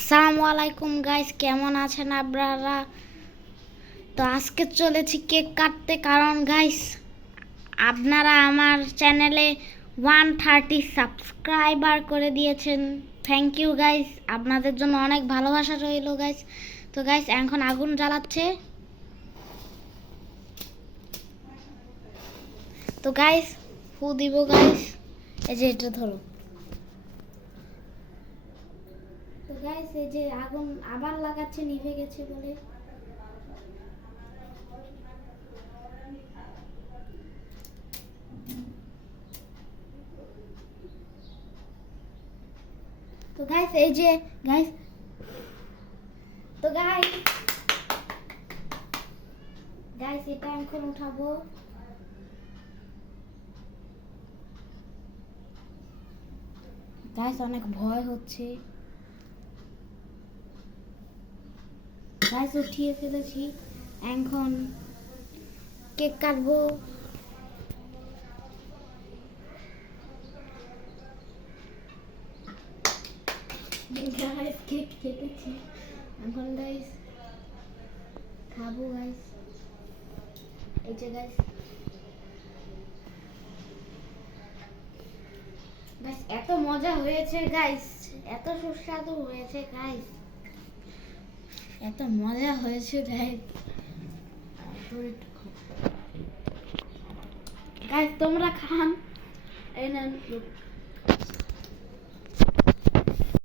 আসসালামু আলাইকুম গাইস, কেমন আছেন আপনারা? তো আজকে চলেছি কেক কাটতে, কারণ গাইস আপনারা আমার চ্যানেলে 130 সাবস্ক্রাইবার করে দিয়েছেন। থ্যাংক ইউ গাইস, আপনাদের জন্য অনেক ভালোবাসা রইল গাইস। তো গাইস এখন আগুন জ্বালাচ্ছে। তো গাইস ফু দিব গাইস, এই যে এটা ধরো। তো গাইস এই যে আগুন আবার লাগাচ্ছে, নিভে গেছে বলে। তো গাইস এই যে গাইস, তো গাইস এটা এখন উঠাবো। গাইস অনেক ভয় হচ্ছে। গাইস উঠিয়ে ফেলেছি, এখন কেক কাটবো। গাইস কেক কেটেছি, এখন গাইস খাবো গাইস। এই যে গাইস গাইস এত মজা হয়েছে গাইস, এত সুস্বাদু হয়েছে গাইস, এত মজা হয়েছে গাইস। গাইস তোমরা খান, এই নেন।